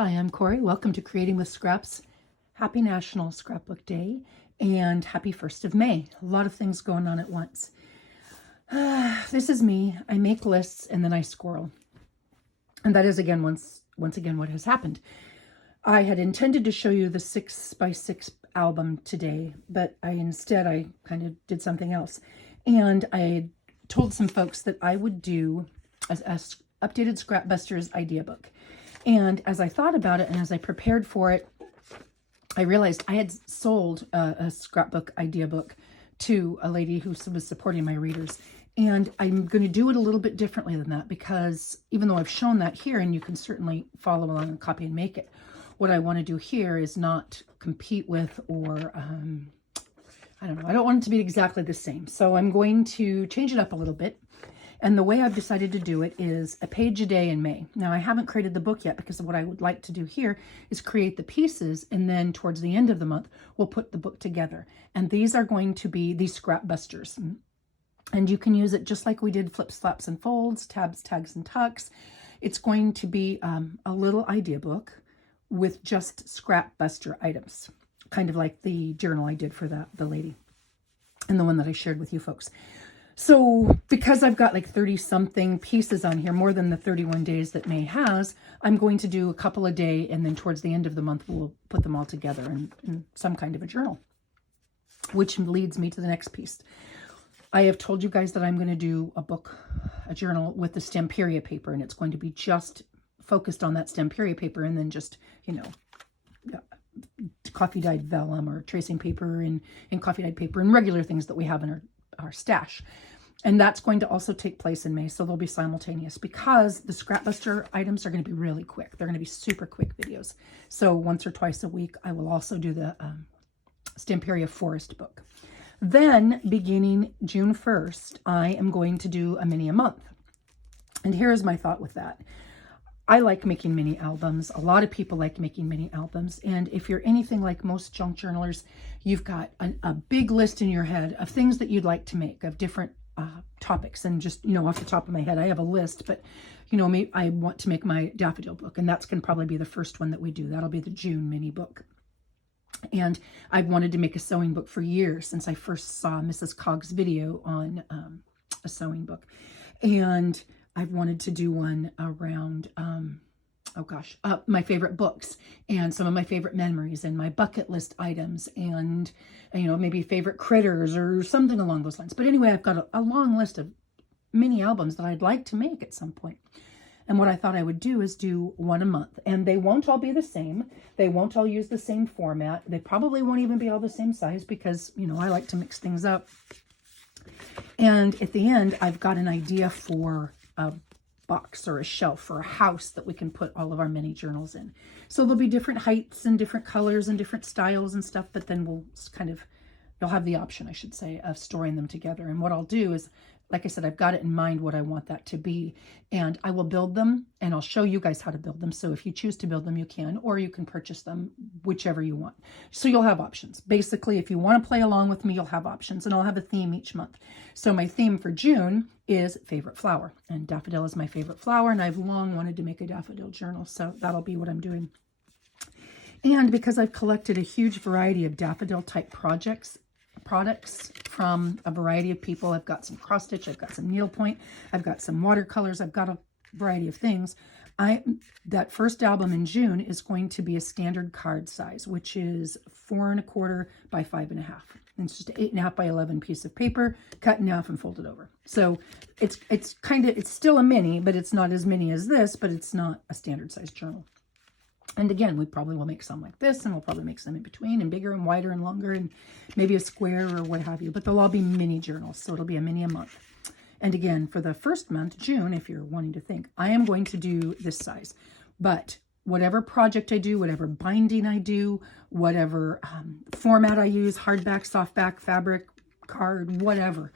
Hi, I'm Corey. Welcome to Creating with Scraps. Happy National Scrapbook Day and happy 1st of May. A lot of things going on at once. This is me. I make lists and then I squirrel. And that is once again what has happened. I had intended to show you the 6x6 album today, but instead I kind of did something else. And I told some folks that I would do a updated Scrapbusters idea book. And as I thought about it and as I prepared for it, I realized I had sold a scrapbook idea book to a lady who was supporting my readers. And I'm going to do it a little bit differently than that, because even though I've shown that here, and you can certainly follow along and copy and make it, what I want to do here is not compete with or, I don't know, I don't want it to be exactly the same. So I'm going to change it up a little bit. And the way I've decided to do it is a page a day in May. Now, I haven't created the book yet, because what I would like to do here is create the pieces, and then towards the end of the month, we'll put the book together. And these are going to be these Scrapbusters. And you can use it just like we did flips, flaps, and folds, tabs, tags, and tucks. It's going to be a little idea book with just Scrapbuster items, kind of like the journal I did for the lady and the one that I shared with you folks. So because I've got like 30 something pieces on here, more than the 31 days that May has, I'm going to do a couple a day, and then towards the end of the month, we'll put them all together in some kind of a journal, which leads me to the next piece. I have told you guys that I'm going to do a journal with the Stamperia paper, and it's going to be just focused on that Stamperia paper, and then just, coffee dyed vellum or tracing paper and coffee dyed paper and regular things that we have in our stash. And that's going to also take place in May, so they'll be simultaneous, because the Scrapbuster items are going to be really quick. They're going to be super quick videos. So once or twice a week, I will also do the Stamperia Forest book. Then, beginning June 1st, I am going to do a mini a month. And here's my thought with that. I like making mini albums. A lot of people like making mini albums. And if you're anything like most junk journalers, you've got a big list in your head of things that you'd like to make, of different topics. And just, off the top of my head, I have a list, but, maybe I want to make my daffodil book. And that's going to probably be the first one that we do. That'll be the June mini book. And I've wanted to make a sewing book for years, since I first saw Mrs. Cog's video on a sewing book. And I've wanted to do one around, my favorite books and some of my favorite memories and my bucket list items and, maybe favorite critters or something along those lines. But anyway, I've got a long list of mini albums that I'd like to make at some point. And what I thought I would do is do one a month. And they won't all be the same. They won't all use the same format. They probably won't even be all the same size, because, I like to mix things up. And at the end, I've got an idea for a box or a shelf or a house that we can put all of our mini journals in. So there'll be different heights and different colors and different styles and stuff, but then you'll have the option, I should say, of storing them together. And what I'll do is, like I said, I've got it in mind what I want that to be, and I will build them, and I'll show you guys how to build them. So if you choose to build them, you can, or you can purchase them, whichever you want. So you'll have options. Basically, if you want to play along with me, you'll have options, and I'll have a theme each month. So my theme for June is favorite flower, and daffodil is my favorite flower, and I've long wanted to make a daffodil journal, so that'll be what I'm doing. And because I've collected a huge variety of daffodil type products from a variety of people, I've got some cross stitch, I've got some needlepoint, I've got some watercolors, I've got a variety of things. That first album in June is going to be a standard card size, which is 4 1/4 by 5 1/2. And it's just an 8 1/2 by 11 piece of paper, cut in half and folded over. So it's still a mini, but it's not as mini as this, but it's not a standard size journal. And again, we probably will make some like this, and we'll probably make some in between, and bigger and wider and longer, and maybe a square or what have you. But they'll all be mini journals, so it'll be a mini a month. And again, for the first month, June, if you're wanting to think, I am going to do this size. But whatever project I do, whatever binding I do, whatever format I use, hardback, softback, fabric, card, whatever,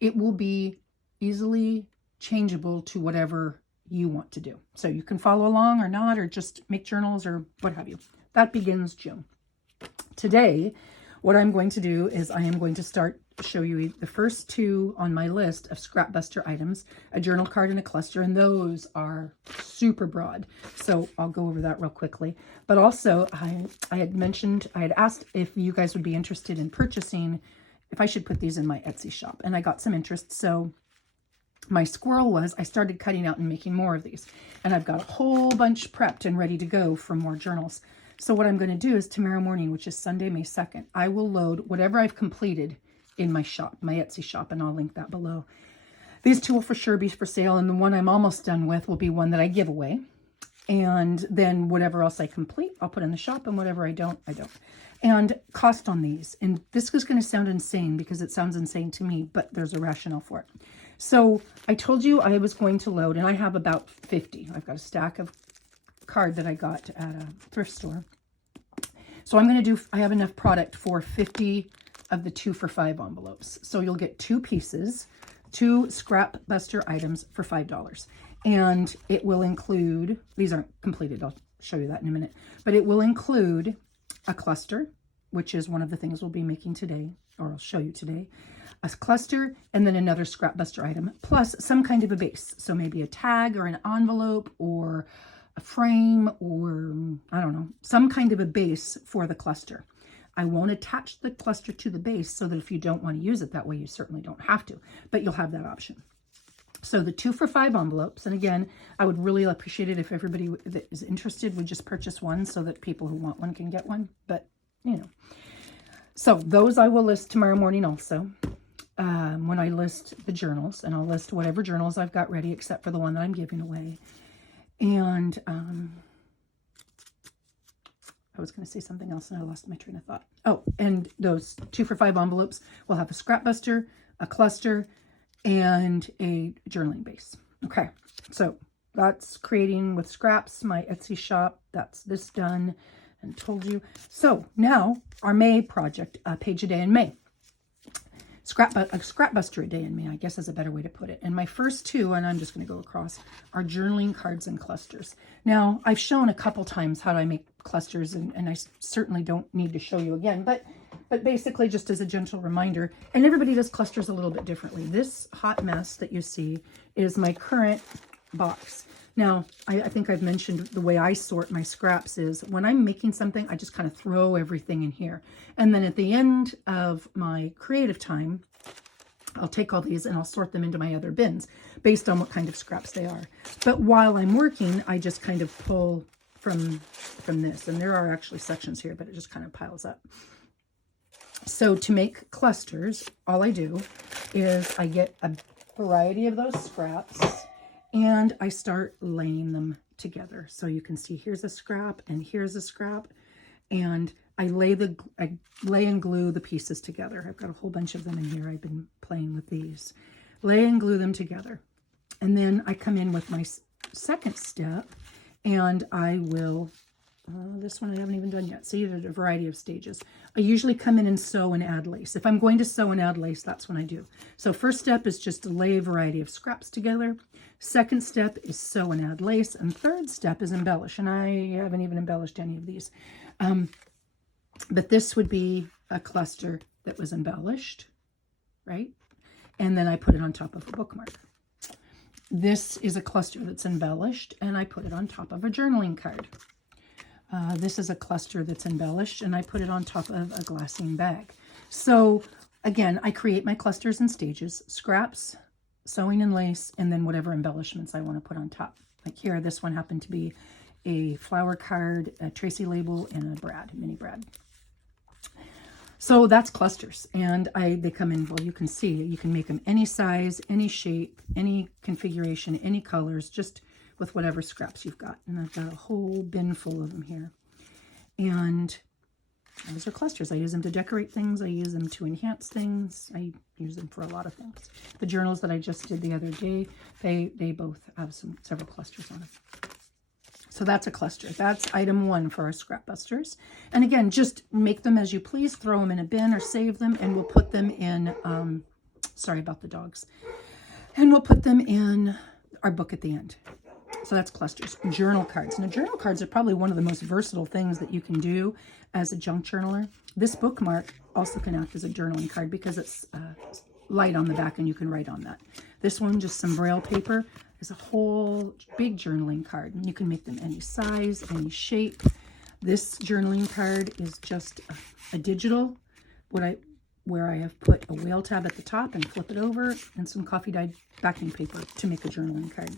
it will be easily changeable to whatever you want to do. So you can follow along or not, or just make journals or what have you. That begins June. Today, what I'm going to do is I am going to start show you the first two on my list of Scrapbuster items, a journal card and a cluster, and those are super broad. So I'll go over that real quickly. But also, I had asked if you guys would be interested in purchasing, if I should put these in my Etsy shop, and I got some interest. So my squirrel was, I started cutting out and making more of these, and I've got a whole bunch prepped and ready to go for more journals. So what I'm going to do is tomorrow morning, which is Sunday, May 2nd, I will load whatever I've completed in my shop, my Etsy shop, and I'll link that below. These two will for sure be for sale, and the one I'm almost done with will be one that I give away. And then whatever else I complete, I'll put in the shop, and whatever I don't, I don't. And cost on these, and this is going to sound insane because it sounds insane to me, but there's a rationale for it. So I told you I was going to load, and I have about 50. I've got a stack of card that I got at a thrift store. So I'm going to do, I have enough product for 50 of the 2 for $5 envelopes. So you'll get 2 pieces, 2 Scrapbuster items for $5. And it will include, these aren't completed, I'll show you that in a minute, but it will include a cluster, which is one of the things we'll be making today, or I'll show you today, a cluster, and then another Scrapbuster item, plus some kind of a base. So maybe a tag or an envelope or a frame, or I don't know, some kind of a base for the cluster. I won't attach the cluster to the base so that if you don't want to use it that way, you certainly don't have to, but you'll have that option. So the 2 for $5 envelopes, and again, I would really appreciate it if everybody that is interested would just purchase one so that people who want one can get one, but you know. So those I will list tomorrow morning also. When I list the journals, and I'll list whatever journals I've got ready except for the one that I'm giving away. And I was going to say something else and I lost my train of thought. Oh, and those 2 for $5 envelopes will have a Scrapbuster, a cluster, and a journaling base. Okay, so that's creating with scraps, my Etsy shop. That's this done and told you. So now our May project, a page a day in May. A Scrapbuster a day in May, I guess is a better way to put it. And my first 2, and I'm just going to go across, are journaling cards and clusters. Now, I've shown a couple times how I make clusters, and I certainly don't need to show you again, but basically just as a gentle reminder, and everybody does clusters a little bit differently. This hot mess that you see is my current box. Now, I think I've mentioned the way I sort my scraps is when I'm making something, I just kind of throw everything in here. And then at the end of my creative time, I'll take all these and I'll sort them into my other bins based on what kind of scraps they are. But while I'm working, I just kind of pull from this. And there are actually sections here, but it just kind of piles up. So to make clusters, all I do is I get a variety of those scraps and I start laying them together. So you can see here's a scrap and here's a scrap, and I lay and glue the pieces together. I've got a whole bunch of them in here. I've been playing with these. Lay and glue them together. And then I come in with my second step and I will, this one I haven't even done yet. See, there's a variety of stages. I usually come in and sew and add lace. If I'm going to sew and add lace, that's when I do. So first step is just to lay a variety of scraps together. Second step is sew and add lace. And third step is embellish. And I haven't even embellished any of these. But this would be a cluster that was embellished, right? And then I put it on top of a bookmark. This is a cluster that's embellished, and I put it on top of a journaling card. This is a cluster that's embellished, and I put it on top of a glassine bag. So again, I create my clusters in stages: scraps, sewing and lace, and then whatever embellishments I want to put on top. Like here, this one happened to be a flower card, a Tracy label, and a mini Brad. So that's clusters, and they come in, well, you can see, you can make them any size, any shape, any configuration, any colors, just with whatever scraps you've got. And I've got a whole bin full of them here. And those are clusters. I use them to decorate things. I use them to enhance things. I use them for a lot of things. The journals that I just did the other day, they both have several clusters on them. So that's a cluster. That's item 1 for our Scrapbusters. And again, just make them as you please. Throw them in a bin or save them, and we'll put them in, sorry about the dogs. And we'll put them in our book at the end. So that's clusters. Journal cards. Now, journal cards are probably one of the most versatile things that you can do as a junk journaler. This bookmark also can act as a journaling card because it's light on the back and you can write on that. This one, just some Braille paper, is a whole big journaling card. And you can make them any size, any shape. This journaling card is just a digital, where I have put a whale tab at the top and flip it over, and some coffee dyed backing paper to make a journaling card.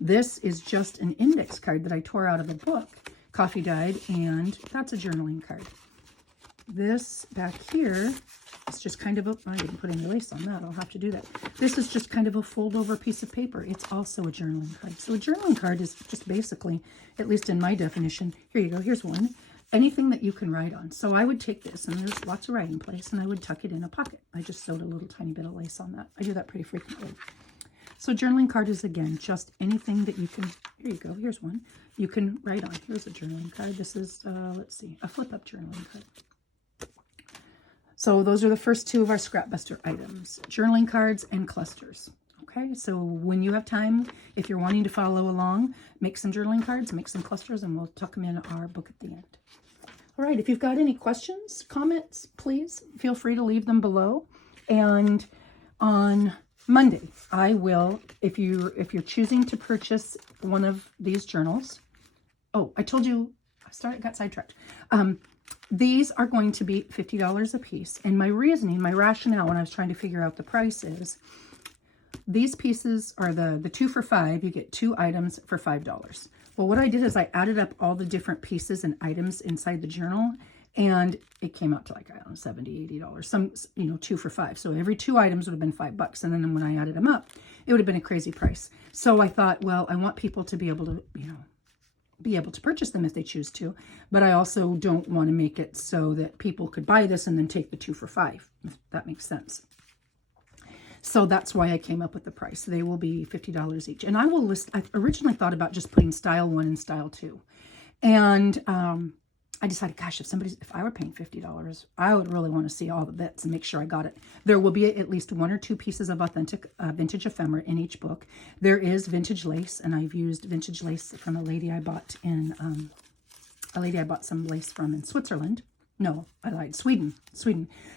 This is just an index card that I tore out of a book, coffee dyed, and that's a journaling card. This back here is just kind of a, I didn't put any lace on that, I'll have to do that. This is just kind of a fold over piece of paper. It's also a journaling card. So a journaling card is just basically, at least in my definition, here you go, here's one, anything that you can write on. So I would take this, and there's lots of writing place, and I would tuck it in a pocket. I just sewed a little tiny bit of lace on that. I do that pretty frequently. So journaling card is, again, just anything that you can, here you go, here's one, you can write on. Here's a journaling card. This is, let's see, a flip-up journaling card. So those are the first two of our Scrapbuster items, journaling cards and clusters. Okay, so when you have time, if you're wanting to follow along, make some journaling cards, make some clusters, and we'll tuck them in our book at the end. All right, if you've got any questions, comments, please feel free to leave them below. And on Monday, I will, if you're choosing to purchase one of these journals, oh, I told you, I got sidetracked. These are going to be $50 a piece. And my reasoning, my rationale when I was trying to figure out the price is, these pieces are the 2 for $5. You get 2 items for $5. Well, what I did is I added up all the different pieces and items inside the journal, and it came out to like, I don't know, $70, $80. Some, 2 for $5. So every 2 items would have been $5. And then when I added them up, it would have been a crazy price. So I thought, well, I want people to be able to, be able to purchase them if they choose to, but I also don't want to make it so that people could buy this and then take the 2 for $5, if that makes sense. So that's why I came up with the price. They will be $50 each. And I will list, I originally thought about just putting style 1 and style 2. And I decided, gosh, if I were paying $50, I would really want to see all the bits and make sure I got it. There will be at least 1 or 2 pieces of authentic vintage ephemera in each book. There is vintage lace, and I've used vintage lace from a lady I bought some lace from in Switzerland. No, I lied, Sweden.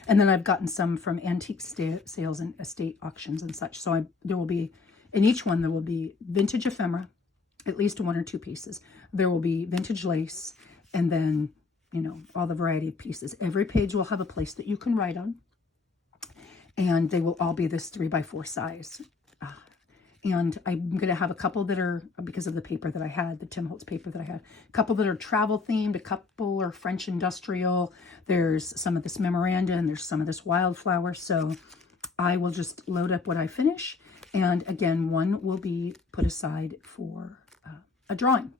And then I've gotten some from antique sales and estate auctions and such. So there will be, in each one, there will be vintage ephemera, at least 1 or 2 pieces. There will be vintage lace, and then, all the variety of pieces. Every page will have a place that you can write on. And they will all be this 3x4 size. And I'm going to have a couple that are, because of the paper that I had, the Tim Holtz paper that I had, a couple that are travel themed, a couple are French industrial. There's some of this memoranda, and there's some of this wildflower. So I will just load up what I finish. And again, one will be put aside for a drawing,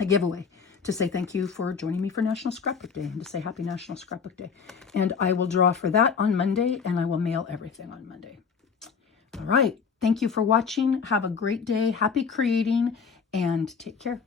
a giveaway, to say thank you for joining me for National Scrapbook Day, and to say Happy National Scrapbook Day. And I will draw for that on Monday, and I will mail everything on Monday. All right. Thank you for watching. Have a great day. Happy creating, and take care.